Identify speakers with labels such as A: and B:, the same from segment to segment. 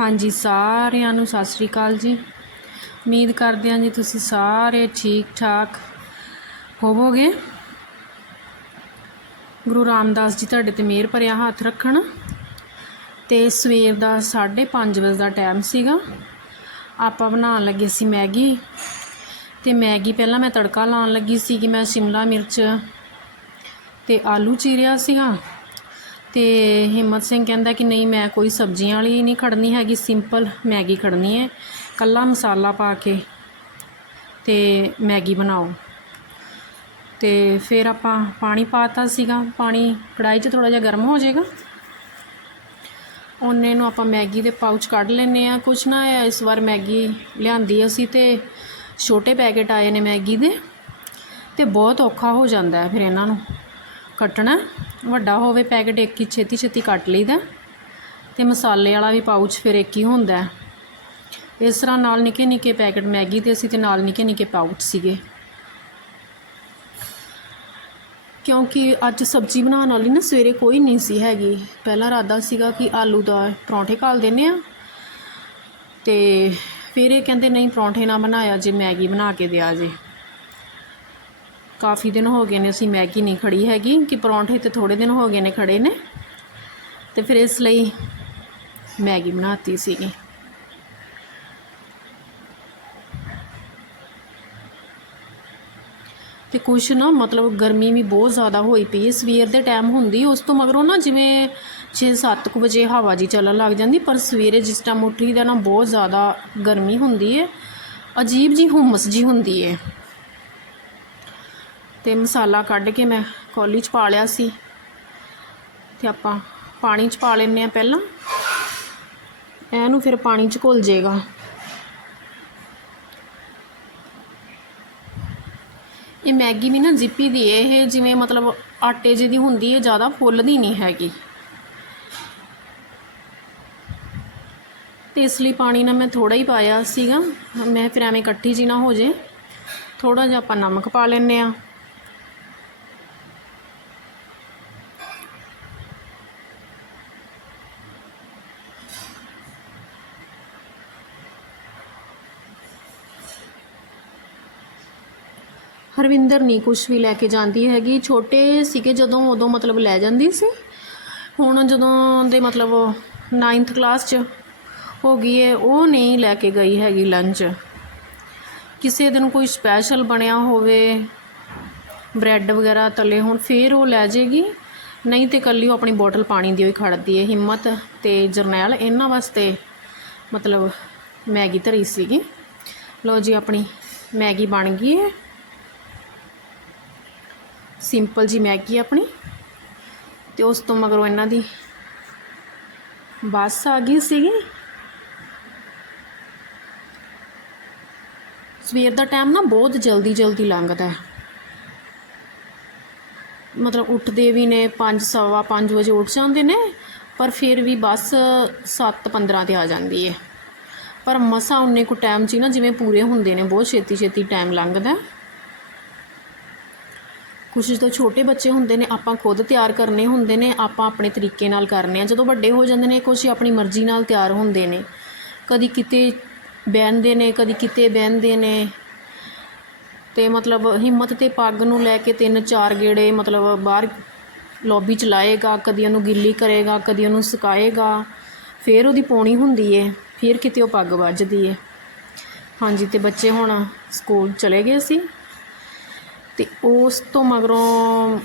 A: ਹਾਂਜੀ, ਸਾਰਿਆਂ ਨੂੰ ਸਤਿ ਸ਼੍ਰੀ ਅਕਾਲ ਜੀ। ਉਮੀਦ ਕਰਦੇ ਹਾਂ ਜੀ ਤੁਸੀਂ ਸਾਰੇ ਠੀਕ ਠਾਕ ਹੋਵੋਗੇ। ਗੁਰੂ ਰਾਮਦਾਸ ਜੀ ਤੁਹਾਡੇ ਤੇ ਮਿਹਰ ਭਰਿਆ ਹੱਥ ਰੱਖਣ। ਤੇ ਸਵੇਰ ਦਾ 5:30 ਵਜੇ ਦਾ ਟਾਈਮ ਸੀਗਾ। ਆਪਾਂ ਬਣਾਉਣ ਲੱਗੇ ਸੀ ਮੈਗੀ। ਤੇ ਮੈਗੀ ਪਹਿਲਾਂ ਮੈਂ ਤੜਕਾ ਲਾਉਣ ਲੱਗੀ ਸੀ ਕਿ ਮੈਂ ਸ਼ਿਮਲਾ ਮਿਰਚ ਤੇ ਆਲੂ ਚੀਰਿਆ ਸੀਗਾ। ਤੇ ਹਿੰਮਤ ਸਿੰਘ ਕਹਿੰਦਾ ਕਿ ਨਹੀਂ, ਮੈਂ ਕੋਈ ਸਬਜ਼ੀਆਂ ਵਾਲੀ ਨਹੀਂ ਖੜਨੀ ਹੈਗੀ, ਸਿੰਪਲ ਮੈਗੀ ਖੜਨੀ ਹੈ। ਕੱਲਾ ਮਸਾਲਾ ਪਾ ਕੇ ਤੇ ਮੈਗੀ ਬਣਾਓ। ਤੇ ਫਿਰ ਆਪਾਂ ਪਾਣੀ ਪਾਤਾ ਸੀਗਾ। ਪਾਣੀ ਕੜਾਈ 'ਚ ਥੋੜਾ ਜਿਹਾ ਗਰਮ ਹੋ ਜਾਏਗਾ। ਉਹਨੇ ਨੂੰ ਆਪਾਂ ਮੈਗੀ ਦੇ ਪਾਊਚ ਕੱਢ ਲੈਨੇ ਆ ਕੁਛ ਨਾ, ਇਸ ਵਾਰ ਮੈਗੀ ਲਿਆਂਦੀ ਅਸੀਂ ਤੇ ਛੋਟੇ ਪੈਕੇਟ ਆਏ ਨੇ ਮੈਗੀ ਦੇ। ਤੇ ਬਹੁਤ ਔਖਾ ਹੋ ਜਾਂਦਾ ਫਿਰ ਇਹਨਾਂ ਨੂੰ। ਕੱਟਣਾ। ਵੱਡਾ ਹੋਵੇ ਪੈਕੇਟ ਇੱਕ ਹੀ ਛੇਤੀ ਛੇਤੀ ਕੱਟ ਲਈਦਾ। ਤੇ ਮਸਾਲੇ ਵਾਲਾ ਵੀ ਪਾਊਚ ਫਿਰ ਇੱਕ ਹੀ ਹੁੰਦਾ। ਇਸ ਤਰ੍ਹਾਂ ਨਾਲ ਨਿੱਕੇ ਨਿੱਕੇ ਪੈਕੇਟ ਮੈਗੀ ਦੇ ਸੀ ਤੇ ਨਾਲ ਨਿੱਕੇ ਨਿੱਕੇ ਪਾਊਚ ਸੀਗੇ। ਕਿਉਂਕਿ ਅੱਜ ਸਬਜ਼ੀ ਬਣਾਉਣ ਵਾਲੀ ਨਾ ਸਵੇਰੇ ਕੋਈ ਨਹੀਂ ਸੀ ਹੈਗੀ। ਪਹਿਲਾ ਇਰਾਦਾ ਸੀਗਾ ਕਿ ਆਲੂ ਦਾ ਪਰੌਂਠੇ ਘਾਲ ਦਿੰਨੇ ਆ ਤੇ ਫਿਰ ਇਹ ਕਹਿੰਦੇ, ਨਹੀਂ, ਪਰੌਂਠੇ ਨਾ ਬਣਾਇਆ ਜੇ, ਮੈਗੀ ਬਣਾ ਕੇ ਦਿਆ ਜੇ। ਕਾਫੀ ਦਿਨ ਹੋ ਗਏ ਨੇ, ਅਸੀਂ ਮੈਗੀ ਨਹੀਂ ਖੜੀ ਹੈਗੀ, ਕਿ ਪਰੌਂਠੇ ਤੇ ਥੋੜੇ ਦਿਨ ਹੋ ਗਏ ਨੇ ਖੜੇ ਨੇ। ਤੇ ਫਿਰ ਇਸ ਲਈ ਮੈਗੀ ਬਣਾਤੀ ਸੀਗੀ। ਤੇ ਕੁਛ ਨਾ, ਮਤਲਬ ਗਰਮੀ ਵੀ ਬਹੁਤ ਜ਼ਿਆਦਾ ਹੋਈ ਪਈ ਹੈ। ਸਵੇਰ ਦੇ ਟਾਈਮ ਹੁੰਦੀ, ਉਸ ਤੋਂ ਮਗਰੋਂ ਨਾ ਜਿਵੇਂ 6-7 ਕੁ ਵਜੇ ਹਵਾ ਜੀ ਚੱਲਣ ਲੱਗ ਜਾਂਦੀ, ਪਰ ਸਵੇਰੇ ਜਿਸ ਟਾਈਮ ਉੱਠੀ ਦਾ ਨਾ ਬਹੁਤ ਜ਼ਿਆਦਾ ਗਰਮੀ ਹੁੰਦੀ ਹੈ। ਅਜੀਬ ਜੀ ਹੁਮਸ ਜੀ ਹੁੰਦੀ ਹੈ। ਤੇ ਮਸਾਲਾ ਕੱਢ ਕੇ ਮੈਂ ਕੌਲੀ 'ਚ ਪਾ ਲਿਆ ਸੀ। ਤੇ ਆਪਾਂ ਪਾਣੀ 'ਚ ਪਾ ਲੈਂਦੇ ਆ ਪਹਿਲਾਂ। ਇਹਨੂੰ ਫਿਰ ਪਾਣੀ 'ਚ ਘੁਲ ਜਾਏਗਾ। ਇਹ ਮੈਗੀ ਵੀ ਨਾ ਜਿੱਪੀ ਦੀ ਹੈ ਇਹ ਜਿਵੇਂ ਮਤਲਬ ਆਟੇ ਜਿਹੀ ਦੀ ਹੁੰਦੀ ਹੈ ਜ਼ਿਆਦਾ ਫੁੱਲਦੀ ਨਹੀਂ ਹੈਗੀ। ਤੇ ਇਸ ਲਈ ਪਾਣੀ ਨਾ ਮੈਂ ਥੋੜਾ ਹੀ ਪਾਇਆ ਸੀਗਾ। ਮੈਂ ਫਿਰ ਐਵੇਂ ਇਕੱਠੀ ਜੀ ਨਾ ਹੋ ਜੇ। ਥੋੜਾ ਜਿਹਾ ਆਪਾਂ ਨਮਕ ਪਾ ਲੈਂਦੇ ਆ ਹਰਵਿੰਦਰ ਨਹੀਂ ਕੁਛ ਵੀ ਲੈ ਕੇ ਜਾਂਦੀ ਹੈਗੀ। ਛੋਟੇ ਸੀਗੇ ਜਦੋਂ, ਉਦੋਂ ਮਤਲਬ ਲੈ ਜਾਂਦੀ ਸੀ। ਹੁਣ ਜਦੋਂ ਦੇ ਮਤਲਬ 9th ਕਲਾਸ 'ਚ ਹੋ ਗਈ ਹੈ ਉਹ ਨਹੀਂ ਲੈ ਕੇ ਗਈ ਹੈਗੀ ਲੰਚ ਕਿਸੇ ਦਿਨ ਕੋਈ ਸਪੈਸ਼ਲ ਬਣਿਆ ਹੋਵੇ ਬ੍ਰੈਡ ਵਗੈਰਾ ਤਲੇ ਹੁਣ, ਫੇਰ ਉਹ ਲੈ ਜਾਏਗੀ ਨਹੀਂ ਤੇ ਕੱਲੀ ਉਹ ਆਪਣੀ ਬੋਟਲ ਪਾਣੀ ਦੀ ਹੋਈ ਖੜਦੀ ਹੈ ਹਿੰਮਤ ਤੇ ਜਰਨੈਲ, ਇਹਨਾਂ ਵਾਸਤੇ ਮਤਲਬ ਮੈਗੀ ਧਰੀ ਸੀਗੀ। ਲਓ ਜੀ, ਆਪਣੀ ਮੈਗੀ ਬਣ ਗਈ ਹੈ ਸਿੰਪਲ ਜੀ ਮੈਗੀ ਆਪਣੀ ਤੇ ਉਸ ਤੋਂ ਮਗਰੋਂ ਇਹਨਾਂ ਦੀ ਬੱਸ ਆ ਗਈ ਸੀਗੀ। ਸਵੇਰ ਦਾ ਟਾਈਮ ਨਾ ਬਹੁਤ ਜਲਦੀ ਜਲਦੀ ਲੰਘਦਾ ਹੈ। ਮਤਲਬ ਉੱਠਦੇ ਵੀ ਨੇ 5 ਸਵਾ 5 ਵਜੇ ਉੱਠ ਜਾਂਦੇ ਨੇ, ਪਰ ਫਿਰ ਵੀ ਬੱਸ 7:15 ਤੇ ਆ ਜਾਂਦੀ ਹੈ। ਪਰ ਮਸਾ ਉਨੇ ਕੁ ਟਾਈਮ 'ਚ ਹੀ ਨਾ ਜਿਵੇਂ ਪੂਰੇ ਹੁੰਦੇ ਨੇ, ਬਹੁਤ ਛੇਤੀ ਛੇਤੀ ਟਾਈਮ ਲੰਘਦਾ ਹੈ ਕੁਛ ਜਦੋਂ ਛੋਟੇ ਬੱਚੇ ਹੁੰਦੇ ਨੇ, ਆਪਾਂ ਖੁਦ ਤਿਆਰ ਕਰਨੇ ਹੁੰਦੇ ਨੇ, ਆਪਾਂ ਆਪਣੇ ਤਰੀਕੇ ਨਾਲ ਕਰਨੇ ਆ। ਜਦੋਂ ਵੱਡੇ ਹੋ ਜਾਂਦੇ ਨੇ, ਕੁਛ ਆਪਣੀ ਮਰਜ਼ੀ ਨਾਲ ਤਿਆਰ ਹੁੰਦੇ ਨੇ। ਕਦੀ ਕਿਤੇ ਬਹਿੰਦੇ ਨੇ, ਕਦੀ ਕਿਤੇ ਬਹਿੰਦੇ ਨੇ। ਤੇ ਮਤਲਬ ਹਿੰਮਤ ਤੇ ਪੱਗ ਨੂੰ ਲੈ ਕੇ ਤਿੰਨ ਚਾਰ ਗੇੜੇ, ਮਤਲਬ ਬਾਹਰ ਲੌਬੀ ਚ ਲਾਏਗਾ, ਕਦੀ ਉਹਨੂੰ ਗਿੱਲੀ ਕਰੇਗਾ, ਕਦੀ ਉਹਨੂੰ ਸੁਕਾਏਗਾ, ਫਿਰ ਉਹਦੀ ਪੌਣੀ ਹੁੰਦੀ ਏ, ਫਿਰ ਕਿਤੇ ਉਹ ਪੱਗ ਵੱਜਦੀ ਏ। ਹਾਂਜੀ, ਤੇ ਬੱਚੇ ਹੁਣ ਸਕੂਲ ਚਲੇ ਗਏ ਸੀ? ਤੇ ਉਸ ਤੋਂ ਮਗਰੋਂ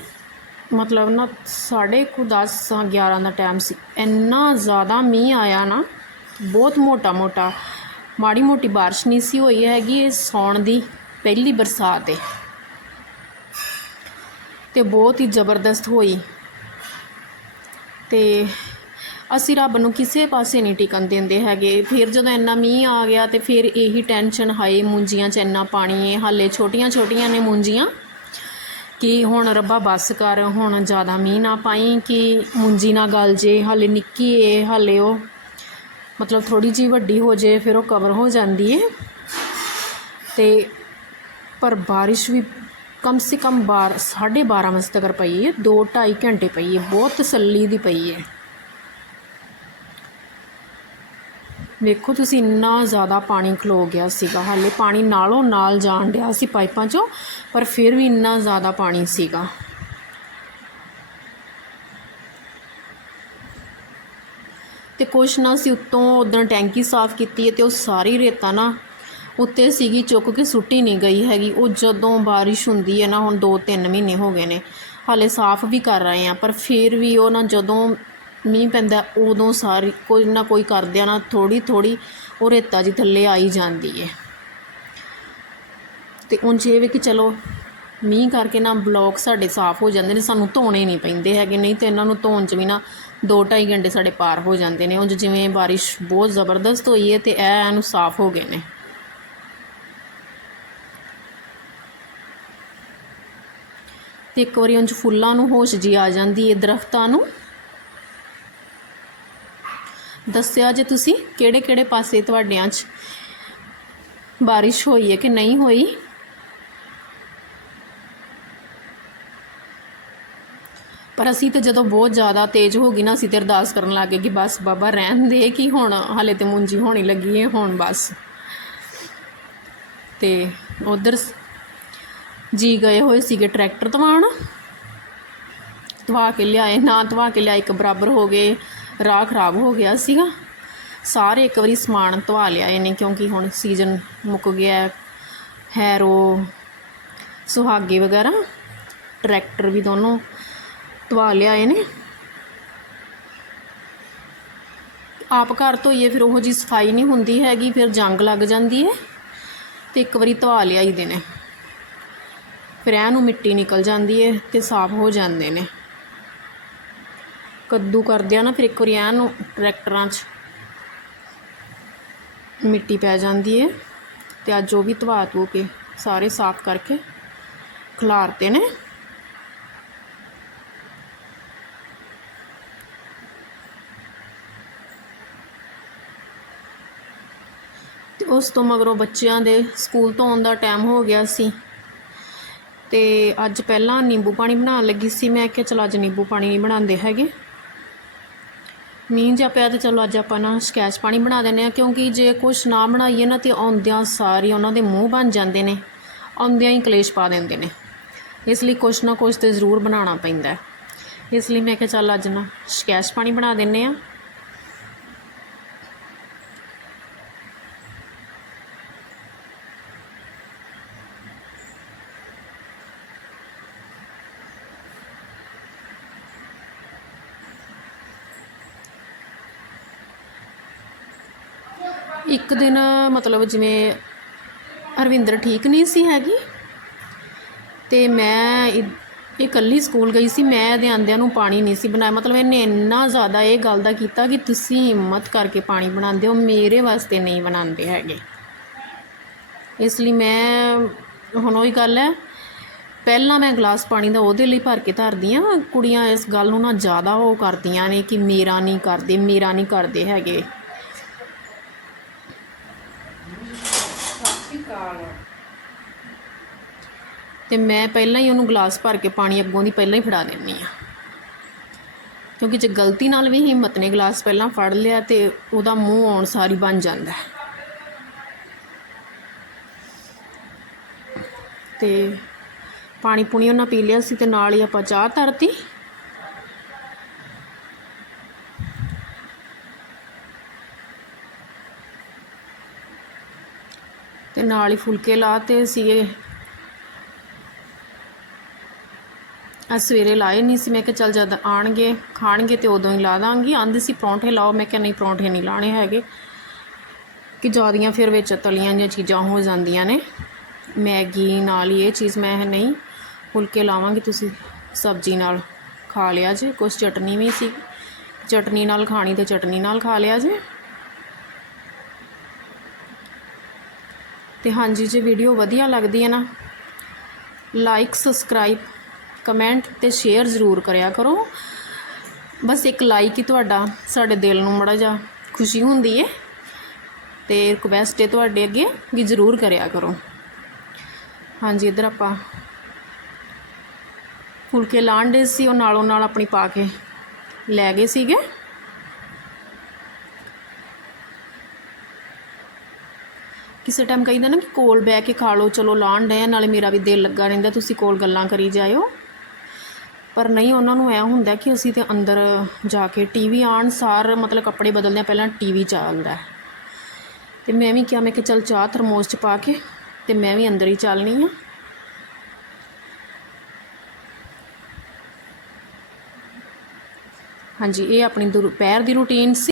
A: ਮਤਲਬ ਨਾ ਸਾਢੇ ਕੁ 10 11 ਦਾ ਟਾਈਮ ਸੀ। ਇੰਨਾ ਜ਼ਿਆਦਾ ਮੀਂਹ ਆਇਆ ਨਾ, ਬਹੁਤ ਮੋਟਾ ਮੋਟਾ। ਮਾੜੀ ਮੋਟੀ ਬਾਰਿਸ਼ ਨਹੀਂ ਸੀ ਹੋਈ ਹੈਗੀ, ਇਹ ਸੌਣ ਦੀ ਪਹਿਲੀ ਬਰਸਾਤ ਹੈ ਤੇ ਬਹੁਤ ਹੀ ਜ਼ਬਰਦਸਤ ਹੋਈ। ਤੇ ਅਸੀਂ ਰੱਬ ਨੂੰ ਕਿਸੇ ਪਾਸੇ ਨਹੀਂ ਟਿਕਣ ਦਿੰਦੇ ਹੈਗੇ। ਫਿਰ ਜਦੋਂ ਇੰਨਾ ਮੀਂਹ ਆ ਗਿਆ ਤੇ ਫਿਰ ਇਹੀ ਟੈਨਸ਼ਨ ਹਾਏ, ਮੁੰਜੀਆਂ 'ਚ ਇੰਨਾ ਪਾਣੀ ਹੈ ਹਾਲੇ ਛੋਟੀਆਂ ਛੋਟੀਆਂ ਨੇ ਮੁੰਜੀਆਂ। ਕਿ ਹੁਣ ਰੱਬਾ ਬੱਸ ਕਰ, ਹੁਣ ਜ਼ਿਆਦਾ ਮੀਂਹ ਨਾ ਪਾਈ, ਕਿ ਮੁੰਜੀ ਨਾ ਗਲ ਜੇ, ਹਾਲੇ ਨਿੱਕੀ ਏ, ਹਾਲੇ ਉਹ ਮਤਲਬ ਥੋੜੀ ਜੀ ਵੱਡੀ ਹੋ ਜੇ, ਫਿਰ ਉਹ ਕਵਰ ਹੋ ਜਾਂਦੀ ਏ। ਤੇ ਪਰ ਬਾਰਿਸ਼ ਵੀ ਕਮ ਸੇ ਕਮ ਬਾਰ 12:30 ਵਜੇ ਤੱਕ ਪਈ ਹੈ 2 2.5 ਘੰਟੇ ਪਈ ਹੈ ਬਹੁਤ ਤਸੱਲੀ ਦੀ ਪਈ ਹੈ ਵੇਖੋ, ਤੁਸੀਂ ਇੰਨਾ ਜ਼ਿਆਦਾ ਪਾਣੀ ਖਲੋ ਗਿਆ ਸੀਗਾ। ਹਾਲੇ ਪਾਣੀ ਨਾਲੋਂ ਨਾਲ ਜਾਣ ਡਿਆ ਸੀ ਪਾਈਪਾਂ 'ਚੋਂ, ਪਰ ਫਿਰ ਵੀ ਇੰਨਾ ਜ਼ਿਆਦਾ ਪਾਣੀ ਸੀਗਾ। ਤੇ ਕੁਛ ਨਾ ਸੀ, ਉੱਤੋਂ ਉਦੋਂ ਟੈਂਕੀ ਸਾਫ਼ ਕੀਤੀ ਹੈ ਤੇ ਉਹ ਸਾਰੀ ਰੇਤਾ ਨਾ ਉੱਤੇ ਸੀਗੀ, ਚੁੱਕ ਕੇ ਸੁੱਟੀ ਨਹੀਂ ਗਈ ਹੈਗੀ। ਉਹ ਜਦੋਂ ਬਾਰਿਸ਼ ਹੁੰਦੀ ਹੈ ਨਾ, ਹੁਣ 2-3 ਮਹੀਨੇ ਹੋ ਗਏ ਨੇ। ਹਾਲੇ ਸਾਫ਼ ਵੀ ਕਰ ਰਹੇ ਆ ਪਰ ਫਿਰ ਵੀ ਉਹ ਨਾ ਜਦੋਂ ਮੀਂਹ ਪੈਂਦਾ, ਉਦੋਂ ਸਾਰੀ, ਕੋਈ ਨਾ ਕੋਈ ਕਰਦਿਆਂ ਨਾ ਥੋੜੀ ਥੋੜੀ ਉਹ ਰੇਤਾ ਜੀ ਥੱਲੇ ਆਈ ਜਾਂਦੀ ਹੈ ਤੇ ਉਂਝ ਇਹ ਵੀ ਕਿ ਚਲੋ, ਮੀਂਹ ਕਰਕੇ ਨਾ ਬਲੌਕ ਸਾਡੇ ਸਾਫ਼ ਹੋ ਜਾਂਦੇ ਨੇ, ਸਾਨੂੰ ਧੋਣੇ ਨਹੀਂ ਪੈਂਦੇ ਹੈਗੇ, ਨਹੀਂ ਤੇ ਇਹਨਾਂ ਨੂੰ ਧੋਣ 'ਚ ਵੀ ਨਾ 2-2.5 ਘੰਟੇ ਸਾਡੇ ਪਾਰ ਹੋ ਜਾਂਦੇ ਨੇ। ਉਂਝ ਜਿਵੇਂ ਬਾਰਿਸ਼ ਬਹੁਤ ਜ਼ਬਰਦਸਤ ਹੋਈ ਹੈ ਤੇ ਇਹ ਇਹਨੂੰ ਸਾਫ਼ ਹੋ ਗਏ ਨੇ। ਤੇ ਇੱਕ ਵਾਰੀ ਉਂਝ ਫੁੱਲਾਂ ਨੂੰ ਹੋਸ਼ ਜੀ ਆ ਜਾਂਦੀ ਹੈ ਦਰਖਤਾਂ ਨੂੰ। ਦੱਸਿਆ ਜੇ ਤੁਸੀਂ ਕਿਹੜੇ ਕਿਹੜੇ ਪਾਸੇ ਤੁਹਾਡਿਆਂ 'ਚ ਬਾਰਿਸ਼ ਹੋਈ ਹੈ ਕਿ ਨਹੀਂ ਹੋਈ? ਪਰ ਅਸੀਂ ਤੇ ਜਦੋਂ ਬਹੁਤ ਜ਼ਿਆਦਾ ਤੇਜ਼ ਹੋ ਗਈ ਨਾ, ਅਸੀਂ ਤੇ ਅਰਦਾਸ ਕਰਨ ਲੱਗ ਗਏ ਕਿ ਬਸ ਬਾਬਾ ਰਹਿਣ ਦੇ ਕਿ ਹੁਣ ਹਾਲੇ ਤੇ ਮੁੰਜੀ ਹੋਣੀ ਲੱਗੀ ਹੈ, ਹੁਣ ਬਸ। ਤੇ ਉਧਰ ਜੀ ਗਏ ਹੋਏ ਸੀਗੇ ਟਰੈਕਟਰ ਧਵਾਣ ਧਵਾ ਕੇ ਲਿਆਏ, ਨਾ ਧਵਾ ਕੇ ਲਿਆਏ, ਇੱਕ ਬਰਾਬਰ ਹੋ ਗਏ। ਰਾਹ ਖਰਾਬ ਹੋ ਗਿਆ ਸੀਗਾ। ਸਾਰੇ ਇੱਕ ਵਾਰੀ ਸਮਾਨ ਧਵਾ ਲਿਆਏ ਨੇ ਕਿਉਂਕਿ ਹੁਣ ਸੀਜ਼ਨ ਮੁੱਕ ਗਿਆ ਹੈਰੋ ਸੁਹਾਗੇ ਵਗੈਰਾ ਟਰੈਕਟਰ ਵੀ ਦੋਨੋਂ ਧਵਾ ਲਿਆਏ ਨੇ ਆਪ ਘਰ ਧੋਈਏ, ਫਿਰ ਉਹੋ ਜੀ ਸਫ਼ਾਈ ਨਹੀਂ ਹੁੰਦੀ ਹੈਗੀ, ਫਿਰ ਜੰਗ ਲੱਗ ਜਾਂਦੀ ਹੈ ਤੇ ਇੱਕ ਵਾਰੀ ਧਵਾ ਲਿਆਈ ਦੇ ਨੇ ਫਿਰ ਇਹਨੂੰ ਮਿੱਟੀ ਨਿਕਲ ਜਾਂਦੀ ਹੈ ਤੇ ਸਾਫ਼ ਹੋ ਜਾਂਦੇ ਨੇ। ਕੱਦੂ ਕਰਦੇ ਆ ਨਾ, ਫਿਰ ਇੱਕ ਵਾਰੀ ਇਹਨੂੰ ਟਰੈਕਟਰਾਂ 'ਚ ਮਿੱਟੀ ਪੈ ਜਾਂਦੀ ਹੈ ਤੇ ਅੱਜ ਉਹ ਵੀ ਧਵਾ ਧੂ ਕੇ ਸਾਰੇ ਸਾਫ਼ ਕਰਕੇ ਖਿਲਾਰਤੇ ਨੇ। ਤੇ ਉਸ ਤੋਂ ਮਗਰੋਂ ਬੱਚਿਆਂ ਦੇ ਸਕੂਲ ਤੋਂ ਆਉਣ ਦਾ ਟਾਈਮ ਹੋ ਗਿਆ ਸੀ ਤੇ ਅੱਜ ਪਹਿਲਾਂ ਨਿੰਬੂ ਪਾਣੀ ਬਣਾਉਣ ਲੱਗੀ ਸੀ। ਮੈਂ ਕਿਹਾ ਚਲ ਅੱਜ ਨਿੰਬੂ ਪਾਣੀ ਨਹੀਂ ਬਣਾਉਂਦੇ ਹੈਗੇ। ਮੀਂਹ ਜਿਹਾ ਪਿਆ ਤੇ ਚਲੋ ਅੱਜ ਆਪਾਂ ਨਾ ਸਕੈਚ ਪਾਣੀ ਬਣਾ ਦਿੰਦੇ ਆ ਕਿਉਂਕਿ ਜੇ ਕੁਛ ਨਾ ਬਣਾਈਏ ਨਾ ਤੇ ਆਉਂਦਿਆਂ ਸਾਰੀ ਉਹਨਾਂ ਦੇ ਮੂੰਹ ਬਣ ਜਾਂਦੇ ਨੇ, ਆਉਂਦਿਆਂ ਹੀ ਕਲੇਸ਼ ਪਾ ਦਿੰਦੇ ਨੇ। ਇਸ ਲਈ ਕੁਛ ਨਾ ਕੁਛ ਤੇ ਜ਼ਰੂਰ ਬਣਾਉਣਾ ਪੈਂਦਾ ਇਸ ਲਈ ਮੈਂ ਕਿਹਾ ਚੱਲ ਅੱਜ ਨਾ ਸਕੈਚ ਪਾਣੀ ਬਣਾ ਦਿੰਨੇ ਆ ਇੱਕ ਦਿਨ ਮਤਲਬ ਜਿਵੇਂ ਅਰਵਿੰਦਰ ਠੀਕ ਨਹੀਂ ਸੀ ਹੈਗੀ ਤੇ ਮੈਂ ਇਹ ਇਕੱਲੀ ਸਕੂਲ ਗਈ ਸੀ, ਮੈਂ ਇਹਦੇ ਆਂਦਿਆਂ ਨੂੰ ਪਾਣੀ ਨਹੀਂ ਸੀ ਬਣਾਇਆ। ਮਤਲਬ ਇਹਨੇ ਇੰਨਾ ਜ਼ਿਆਦਾ ਇਹ ਗੱਲ ਦਾ ਕੀਤਾ ਕਿ ਤੁਸੀਂ ਹਿੰਮਤ ਕਰਕੇ ਪਾਣੀ ਬਣਾਉਂਦੇ ਹੋ, ਮੇਰੇ ਵਾਸਤੇ ਨਹੀਂ ਬਣਾਉਂਦੇ ਹੈਗੇ। ਇਸ ਲਈ ਮੈਂ, ਹੁਣ ਉਹੀ ਗੱਲ ਹੈ, ਪਹਿਲਾਂ ਮੈਂ ਗਲਾਸ ਪਾਣੀ ਦਾ ਉਹਦੇ ਲਈ ਭਰ ਕੇ ਧਰਦੀ ਆ ਕੁੜੀਆਂ ਇਸ ਗੱਲ ਨੂੰ ਨਾ ਜ਼ਿਆਦਾ ਉਹ ਕਰਦੀਆਂ ਨੇ ਕਿ ਮੇਰਾ ਨਹੀਂ ਕਰਦੇ, ਮੇਰਾ ਨਹੀਂ ਕਰਦੇ ਹੈਗੇ। ਤੇ ਮੈਂ ਪਹਿਲਾਂ ਹੀ ਉਹਨੂੰ ਗਲਾਸ ਭਰ ਕੇ ਪਾਣੀ ਅੱਗੋਂ ਦੀ ਪਹਿਲਾਂ ਹੀ ਫੜਾ ਦਿੰਨੀ ਆ ਕਿਉਂਕਿ ਜੇ ਗਲਤੀ ਨਾਲ ਵੀ ਹਿੰਮਤ ਨੇ ਗਲਾਸ ਪਹਿਲਾਂ ਫੜ ਲਿਆ ਤੇ ਉਹਦਾ ਮੂੰਹ ਆਉਣ ਸਾਰੀ ਬਣ ਜਾਂਦਾ ਹੈ। ਤੇ ਪਾਣੀ ਪੁਣੀ ਉਹਨਾਂ ਪੀ ਲਿਆ ਸੀ ਤੇ ਨਾਲ ਹੀ ਆਪਾਂ ਚਾਹ ਧਰਤੀ। ਨਾਲ ਹੀ ਫੁਲਕੇ ਲਾਤੇ ਸੀਗੇ। ਅੱਜ ਸਵੇਰੇ ਲਾਏ ਨਹੀਂ ਸੀ। ਮੈਂ ਕਿਹਾ ਚੱਲ ਜਦ ਆਣਗੇ ਖਾਣਗੇ ਤੇ ਉਦੋਂ ਹੀ ਲਾ ਦਾਂਗੀ। ਆਂਦੇ ਸੀ, ਪਰੌਂਠੇ ਲਾਓ। ਮੈਂ ਕਿਹਾ ਨਹੀਂ, ਪਰੌਂਠੇ ਨਹੀਂ ਲਾਣੇ ਹੈਗੇ। ਕਿ ਜ਼ਿਆਦੀਆਂ ਫਿਰ ਵਿੱਚ ਤਲੀਆਂ ਜਿਹੀਆਂ ਚੀਜ਼ਾਂ ਹੋ ਜਾਂਦੀਆਂ ਨੇ। ਮੈਗੀ ਨਾਲ ਹੀ ਇਹ ਚੀਜ਼ ਮੈਂ ਨਹੀਂ, ਫੁਲਕੇ ਲਾਵਾਂਗੀ ਤੁਸੀਂ ਸਬਜ਼ੀ ਨਾਲ। ਖਾ ਲਿਆ ਜੇ। ਕੁਛ ਚਟਨੀ ਵੀ ਸੀ। ਚਟਨੀ ਨਾਲ ਖਾਣੀ ਤੇ ਚਟਨੀ ਨਾਲ ਖਾ ਲਿਆ ਜੇ। ਤੇ ਹਾਂਜੀ, ਜੇ ਵੀਡੀਓ ਵਧੀਆ ਲੱਗਦੀ ਹੈ ਨਾ ਲਾਈਕ ਸਬਸਕ੍ਰਾਈਬ ਕਮੈਂਟ ਤੇ ਸ਼ੇਅਰ ਜ਼ਰੂਰ ਕਰਿਆ ਕਰੋ। ਬਸ ਇੱਕ ਲਾਈਕ ਹੀ ਤੁਹਾਡਾ, ਸਾਡੇ ਦਿਲ ਨੂੰ ਮੜਾ ਜਾ ਖੁਸ਼ੀ ਹੁੰਦੀ ਹੈ ਤੇ ਰਿਕਵੈਸਟ ਹੈ ਤੁਹਾਡੇ ਅੱਗੇ ਵੀ ਜ਼ਰੂਰ ਕਰਿਆ ਕਰੋ। ਹਾਂਜੀ, ਇੱਧਰ ਆਪਾਂ ਫੁਲਕੇ ਲਾਣ ਦੇ ਸੀ, ਉਹ ਨਾਲੋਂ ਨਾਲ ਆਪਣੀ ਪਾ ਕੇ ਲੈ ਗਏ ਸੀਗੇ। ਕਿਸੇ ਟਾਈਮ ਕਹਿੰਦਾ ਨਾ ਕਿ ਕੋਲ ਬਹਿ ਕੇ ਖਾ ਲਓ, ਚਲੋ ਲਾਣ ਡਿਆ ਨਾਲੇ ਮੇਰਾ ਵੀ ਦਿਲ ਲੱਗਾ ਰਹਿੰਦਾ, ਤੁਸੀਂ ਕੋਲ ਗੱਲਾਂ ਕਰੀ ਜਾਇਓ। ਪਰ ਨਹੀਂ, ਉਹਨਾਂ ਨੂੰ ਐ ਹੁੰਦਾ ਕਿ ਅਸੀਂ ਤੇ ਅੰਦਰ ਜਾ ਕੇ ਟੀਵੀ ਆਣ ਸਾਰ ਮਤਲਬ ਕੱਪੜੇ ਬਦਲਦੇ ਆ ਪਹਿਲਾਂ ਟੀਵੀ ਚੱਲਦਾ ਹੈ। ਤੇ ਮੈਂ ਵੀ ਕਿਹਾ, ਮੈਂ ਕਿ ਚਲ ਚਾਹ ਥਰਮੋਸ ਚ ਪਾ ਕੇ ਤੇ ਮੈਂ ਵੀ ਅੰਦਰ ਹੀ ਚੱਲਣੀ ਆ। ਹਾਂਜੀ, ਇਹ ਆਪਣੀ ਦੁਪਹਿਰ ਦੀ ਰੂਟੀਨ ਸੀ।